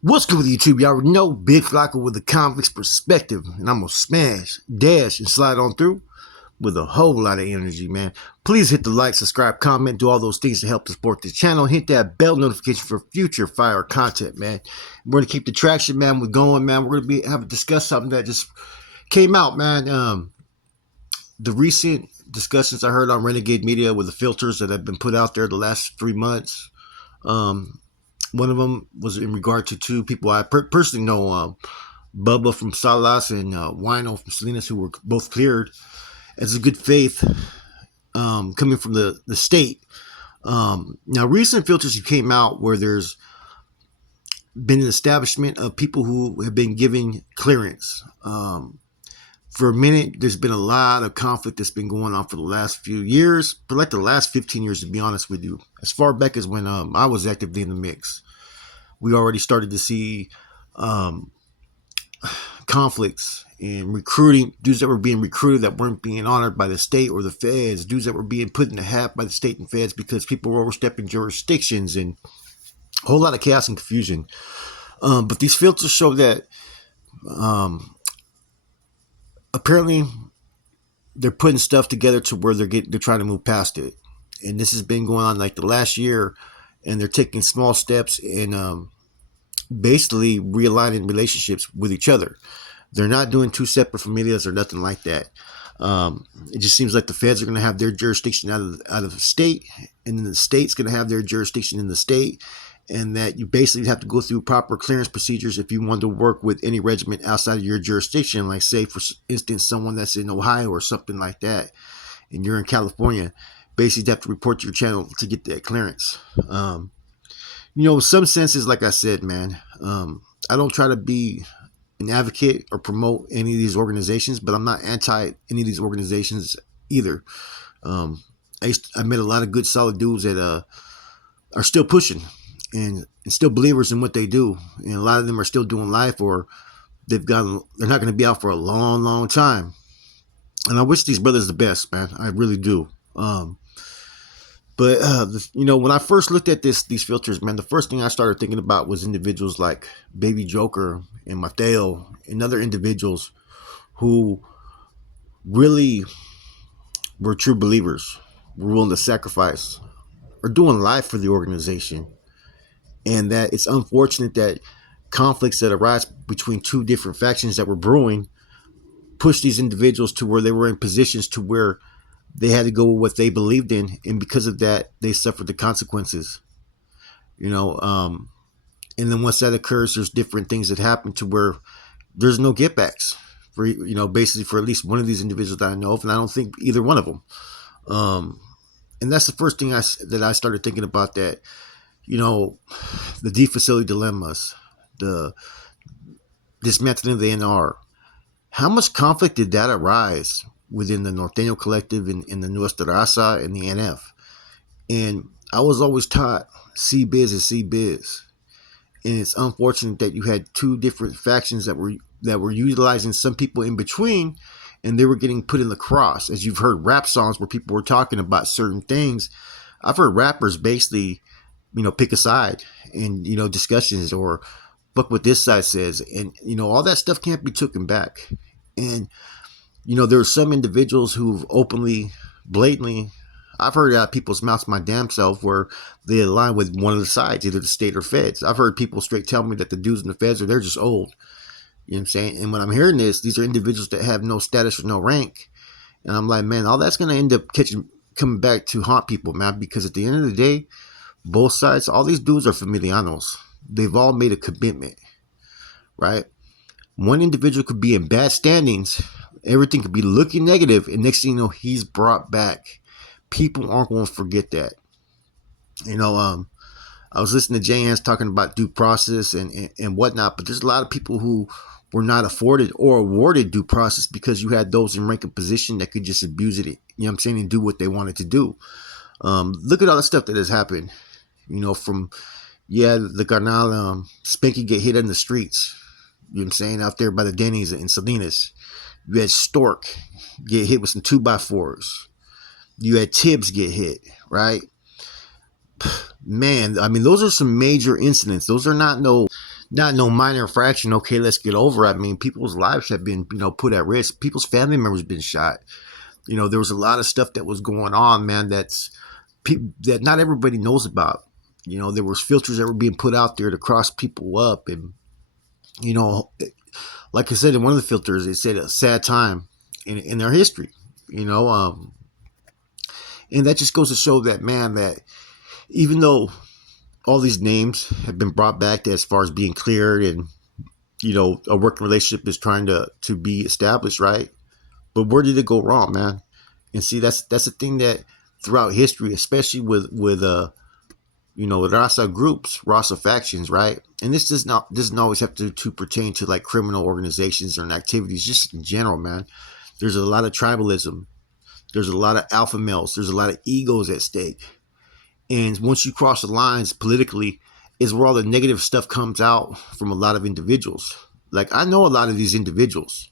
What's good with YouTube? Y'all already know Big Flocka with a convict's perspective, and I'm gonna smash, dash, and slide on through with a whole lot of energy, man. Please hit the like, subscribe, comment, do all those things to help to support this channel. Hit that bell notification for future fire content, man. We're gonna keep the traction, man. We're going, man. We're gonna discuss something that just came out, man. The recent discussions I heard on Renegade Media with the filters that have been put out there the last 3 months. One of them was in regard to two people I personally know, Bubba from Salas and Wino from Salinas, who were both cleared as a good faith coming from the state. Now, recent filters came out where there's been an establishment of people who have been given clearance. For a minute, there's been a lot of conflict that's been going on for the last few years, for like the last 15 years, to be honest with you. As far back as when I was actively in the mix, we already started to see conflicts in recruiting, dudes that were being recruited that weren't being honored by the state or the feds, dudes that were being put in the hat by the state and feds because people were overstepping jurisdictions, and a whole lot of chaos and confusion. But these filters show that apparently they're putting stuff together to where they're trying to move past it, and this has been going on like the last year, and they're taking small steps in basically realigning relationships with each other. They're not doing two separate familias or nothing like that. It just seems like the feds are going to have their jurisdiction out of the state, and then the state's going to have their jurisdiction in the state, and that you basically have to go through proper clearance procedures if you want to work with any regiment outside of your jurisdiction. Like, say, for instance, someone that's in Ohio or something like that, and you're in California, basically you have to report to your channel to get that clearance. In some senses, like I said, man, I don't try to be an advocate or promote any of these organizations, but I'm not anti any of these organizations either. I met a lot of good, solid dudes that are still pushing and still believers in what they do, and a lot of them are still doing life, or they're not going to be out for a long, long time. And I wish these brothers the best, man. I really do. But when I first looked at these filters, man, the first thing I started thinking about was individuals like Baby Joker and Mateo and other individuals who really were true believers, were willing to sacrifice, are doing life for the organization. And that it's unfortunate that conflicts that arise between two different factions that were brewing pushed these individuals to where they were in positions to where they had to go with what they believed in, and because of that, they suffered the consequences. And then once that occurs, there's different things that happen to where there's no get backs for basically for at least one of these individuals that I know of, and I don't think either one of them. And that's the first thing that I started thinking about, that the defacility dilemmas, the dismantling of the NR. How much conflict did that arise within the Norteño collective and the Nuestra and the NF? And I was always taught C-Biz is C-Biz. And it's unfortunate that you had two different factions that were utilizing some people in between, and they were getting put in the cross. As you've heard rap songs where people were talking about certain things, I've heard rappers basically, pick a side in, discussions, or fuck what this side says. And, all that stuff can't be taken back. And, there are some individuals who've openly, blatantly, I've heard out of people's mouths my damn self where they align with one of the sides, either the state or feds. I've heard people straight tell me that the dudes in the feds they're just old. You know what I'm saying? And when I'm hearing this, these are individuals that have no status or no rank. And I'm like, man, all that's going to end up coming back to haunt people, man, because at the end of the day, both sides, all these dudes are familianos. They've all made a commitment, right? One individual could be in bad standings, everything could be looking negative, and next thing you know, he's brought back. People aren't going to forget that. I was listening to Jay Hans talking about due process and whatnot, but there's a lot of people who were not afforded or awarded due process because you had those in rank and position that could just abuse it, and do what they wanted to do. Look at all the stuff that has happened, from, the Carnal, Spanky get hit in the streets, out there by the Denny's in Salinas. You had Stork get hit with some 2x4s. You had Tibbs get hit, right? Man, I mean, those are some major incidents. Those are not not no minor infraction. Okay, let's get over it. I mean, people's lives have been, put at risk. People's family members been shot. There was a lot of stuff that was going on, man. That not everybody knows about. There was filters that were being put out there to cross people up, and you know, like I said in one of the filters, it said a sad time in their history. You know, and that just goes to show that, man, that even though all these names have been brought back as far as being cleared, and a working relationship is trying to be established, right? But where did it go wrong, man? And see, that's the thing that throughout history, especially with Rasa groups, Rasa factions, right? And this doesn't always have to pertain to like criminal organizations or activities, just in general, man. There's a lot of tribalism. There's a lot of alpha males. There's a lot of egos at stake. And once you cross the lines politically, is where all the negative stuff comes out from a lot of individuals. Like, I know a lot of these individuals.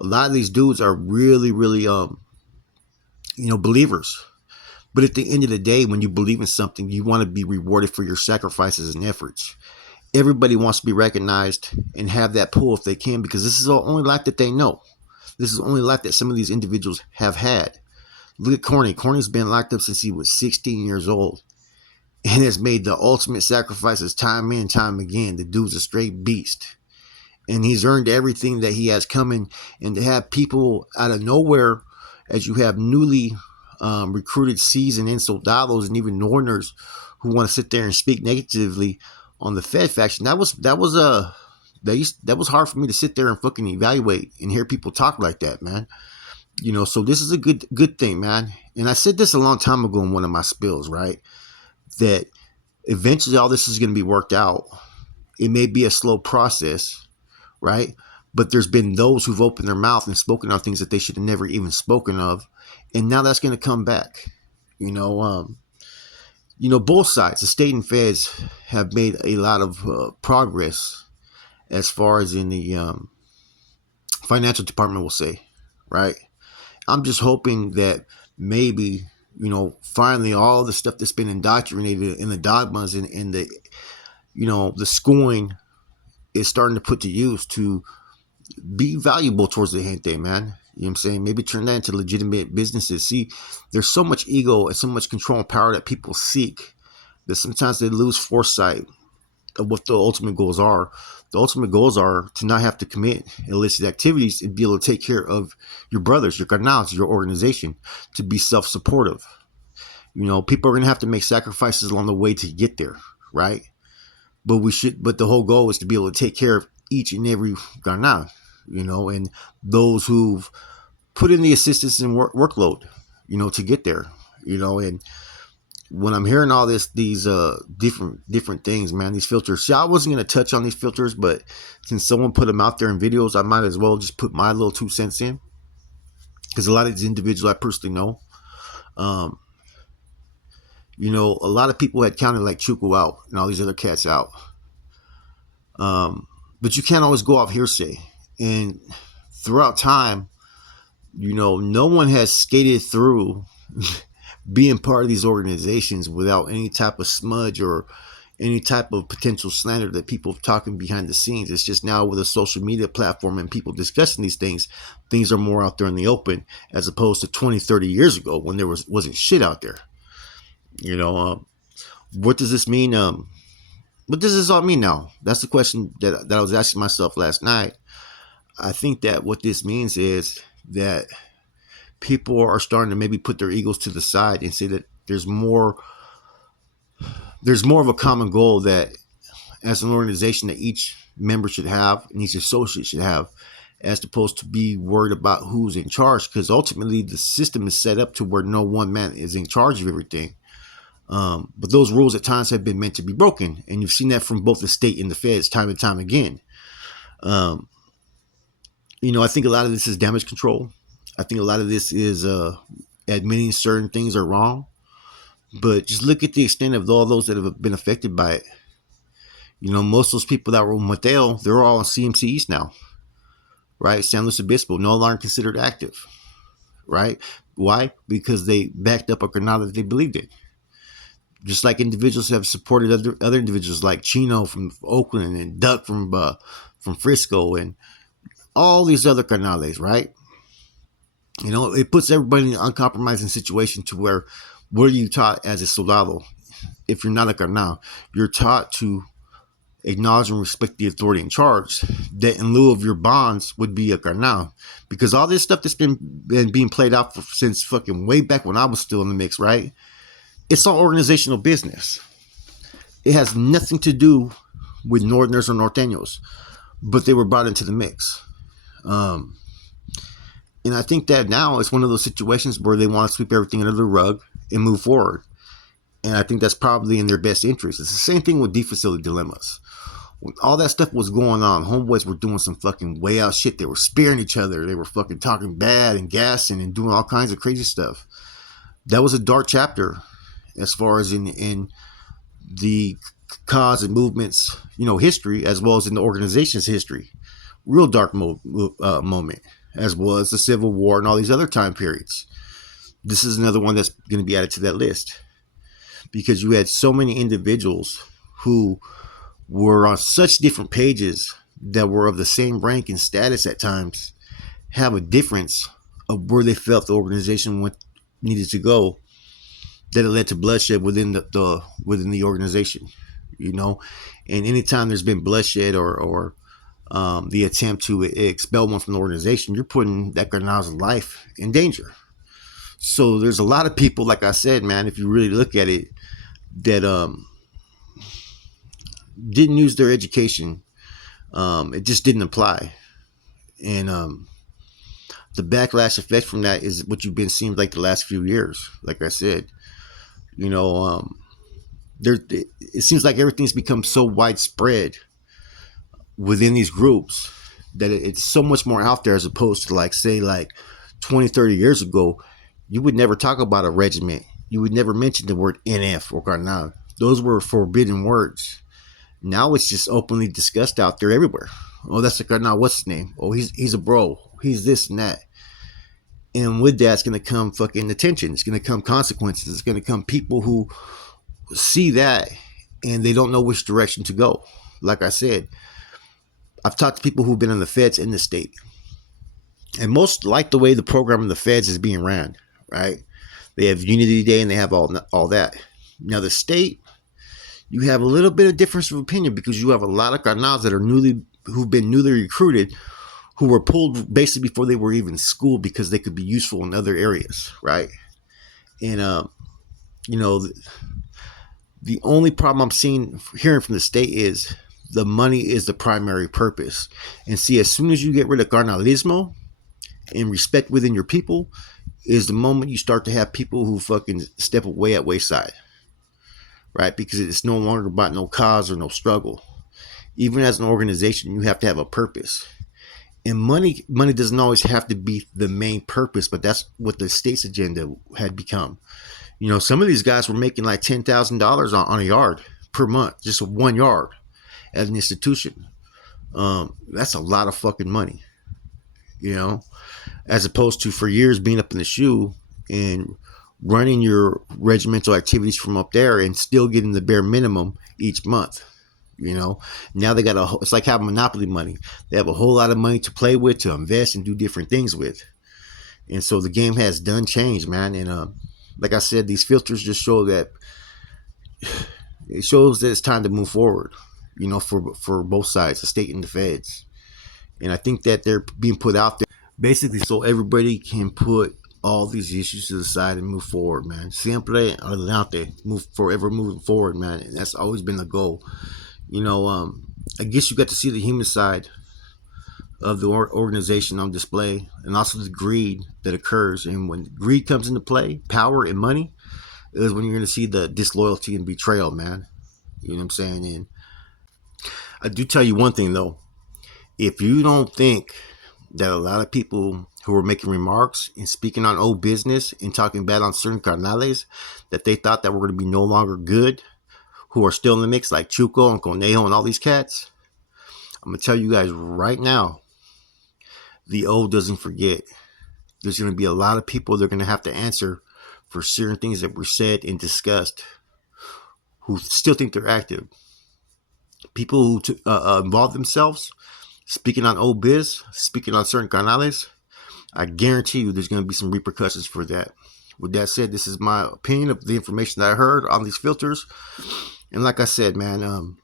A lot of these dudes are really, really, believers. But at the end of the day, when you believe in something, you want to be rewarded for your sacrifices and efforts. Everybody wants to be recognized and have that pull if they can, because this is the only life that they know. This is the only life that some of these individuals have had. Look at Corny. Corny's been locked up since he was 16 years old and has made the ultimate sacrifices time and time again. The dude's a straight beast. And he's earned everything that he has coming. And to have people out of nowhere, as you have newly recruited seasoned Davos and even Northerners who want to sit there and speak negatively on the Fed faction, that was hard for me to sit there and fucking evaluate and hear people talk like that, man. So this is a good thing, man. And I said this a long time ago in one of my spills, right? That eventually all this is going to be worked out. It may be a slow process, right? But there's been those who've opened their mouth and spoken on things that they should have never even spoken of, and now that's going to come back. Both sides, the state and feds, have made a lot of progress as far as in the financial department, we'll say, right? I'm just hoping that maybe, finally all the stuff that's been indoctrinated in the dogmas and the schooling is starting to put to use to be valuable towards the gente, man. You know what I'm saying? Maybe turn that into legitimate businesses. See, there's so much ego and so much control and power that people seek that sometimes they lose foresight of what the ultimate goals are. The ultimate goals are to not have to commit illicit activities and be able to take care of your brothers, your carnals, your organization, to be self-supportive. People are going to have to make sacrifices along the way to get there, right? But the whole goal is to be able to take care of each and every carnal, and those who've put in the assistance and workload, to get there, and when I'm hearing all these different things, man, these filters. See, I wasn't gonna touch on these filters, but since someone put them out there in videos, I might as well just put my little 2 cents in, because a lot of these individuals I personally know, a lot of people had counted like Chuku out and all these other cats out, but you can't always go off hearsay. And throughout time, no one has skated through being part of these organizations without any type of smudge or any type of potential slander that people are talking behind the scenes. It's just now with a social media platform and people discussing these things are more out there in the open, as opposed to 20, 30 years ago when there wasn't shit out there. What does this mean? What does this all mean now? That's the question that I was asking myself last night. I think that what this means is that people are starting to maybe put their egos to the side and say that there's more of a common goal that, as an organization, that each member should have and each associate should have, as opposed to be worried about who's in charge, because ultimately the system is set up to where no one man is in charge of everything. But those rules at times have been meant to be broken, and you've seen that from both the state and the feds time and time again. I think a lot of this is damage control. I think a lot of this is admitting certain things are wrong. But just look at the extent of all those that have been affected by it. Most of those people that were in Mateo, they're all in CMC East now, right? San Luis Obispo, no longer considered active, right? Why? Because they backed up a Granada that they believed in. Just like individuals have supported other individuals like Chino from Oakland and Duck from Frisco and all these other carnales, right? It puts everybody in an uncompromising situation to where what are you taught as a soldado? If you're not a carnal, you're taught to acknowledge and respect the authority in charge. That in lieu of your bonds would be a carnal, because all this stuff that's been being played out since fucking way back when I was still in the mix, right? It's all organizational business. It has nothing to do with Northerners or Norteños, but they were brought into the mix. Um, and I think that now it's one of those situations where they want to sweep everything under the rug and move forward. And I think that's probably in their best interest. It's the same thing with defacility dilemmas. When all that stuff was going on, homeboys were doing some fucking way out shit. They were spearing each other. They were fucking talking bad and gassing and doing all kinds of crazy stuff. That was a dark chapter as far as in the cause and movements, history, as well as in the organization's history. Real dark moment, as well as the Civil War and all these other time periods. This is another one that's going to be added to that list, because you had so many individuals who were on such different pages that were of the same rank and status at times, have a difference of where they felt the organization needed to go, that it led to bloodshed within the organization. And anytime there's been bloodshed or the attempt to expel one from the organization, you're putting that carnal's life in danger. So there's a lot of people, like I said, man, if you really look at it, that didn't use their education. It just didn't apply. And the backlash effect from that is what you've been seeing like the last few years. Like I said, it seems like everything's become so widespread within these groups that it's so much more out there, as opposed to say 20, 30 years ago, you would never talk about a regiment. You would never mention the word NF or Carnal. Those were forbidden words. Now it's just openly discussed out there everywhere. Oh, that's a Carnal. What's his name? Oh, he's a bro. He's this and that. And with that, it's going to come fucking attention. It's going to come consequences. It's going to come people who see that and they don't know which direction to go. Like I said, I've talked to people who've been in the feds in the state, and most like the way the program in the feds is being ran, right? They have Unity Day and they have all that. Now the state, you have a little bit of difference of opinion, because you have a lot of carnals that are who've been newly recruited, who were pulled basically before they were even schooled, because they could be useful in other areas, right? And the only problem I'm hearing from the state is the money is the primary purpose. And see, as soon as you get rid of carnalismo and respect within your people, is the moment you start to have people who fucking step away at wayside, right? Because it's no longer about no cause or no struggle. Even as an organization, you have to have a purpose. And money doesn't always have to be the main purpose, but that's what the state's agenda had become. Some of these guys were making like $10,000 on a yard per month, just 1 yard at an institution. That's a lot of fucking money, as opposed to for years being up in the shoe and running your regimental activities from up there and still getting the bare minimum each month. Now they got it's like having monopoly money. They have a whole lot of money to play with, to invest and do different things with. And so the game has done changed, man. And like I said, these filters just show that it's time to move forward, for both sides, the state and the feds. And I think that they're being put out there basically so everybody can put all these issues to the side and move forward, man. Siempre adelante, moving forward, man. And that's always been the goal. I guess you got to see the human side of the organization on display, and also the greed that occurs. And when greed comes into play, power and money, is when you're going to see the disloyalty and betrayal, man. You know what I'm saying? And I do tell you one thing, though. If you don't think that a lot of people who are making remarks and speaking on old business and talking bad on certain carnales, that they thought that were going to be no longer good, who are still in the mix, like Chuco and Conejo and all these cats, I'm going to tell you guys right now, the old doesn't forget. There's going to be a lot of people that are going to have to answer for certain things that were said and discussed who still think they're active, people who involve themselves, speaking on old biz, speaking on certain canales, I guarantee you there's going to be some repercussions for that. With that said, this is my opinion of the information that I heard on these filters. And like I said, man,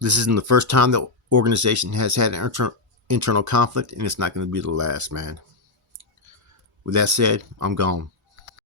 this isn't the first time the organization has had an internal conflict, and it's not going to be the last, man. With that said, I'm gone.